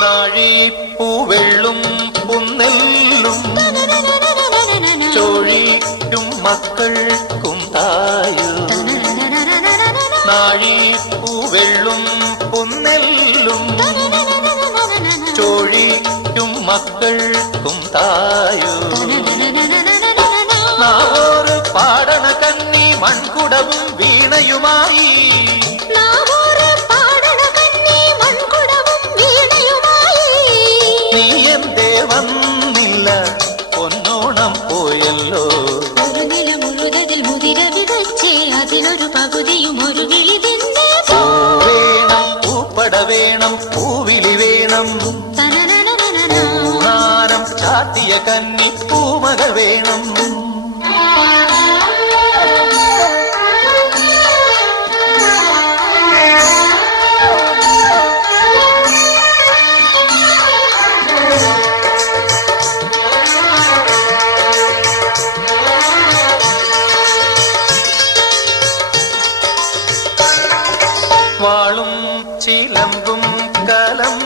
നാഴിപ്പൂവെള്ളും പുന്നെല്ലും ചോഴിക്കും മക്കൾക്കും തായു. നാഴിപ്പൂവെള്ളും പുന്നെല്ലും ചോഴിക്കും മക്കൾക്കും തായു. നാവോറ് പാടണ കന്നി മൺകുടവും വീണയുമായി നീ എന്തേ വന്നില്ല പൊന്നോണം പോയല്ലോ. ഒരു നില മുഴുവതിൽ മുതിര വിതച്ചേ അതിലൊരു പകുതിയും ഒരു വിളി വേണം പൂപ്പട വേണം പൂവിളി വേണം പൂനാനം ചാത്തിയ കന്നി പൂമക വേണം. വാളും ചിലമ്പും കലം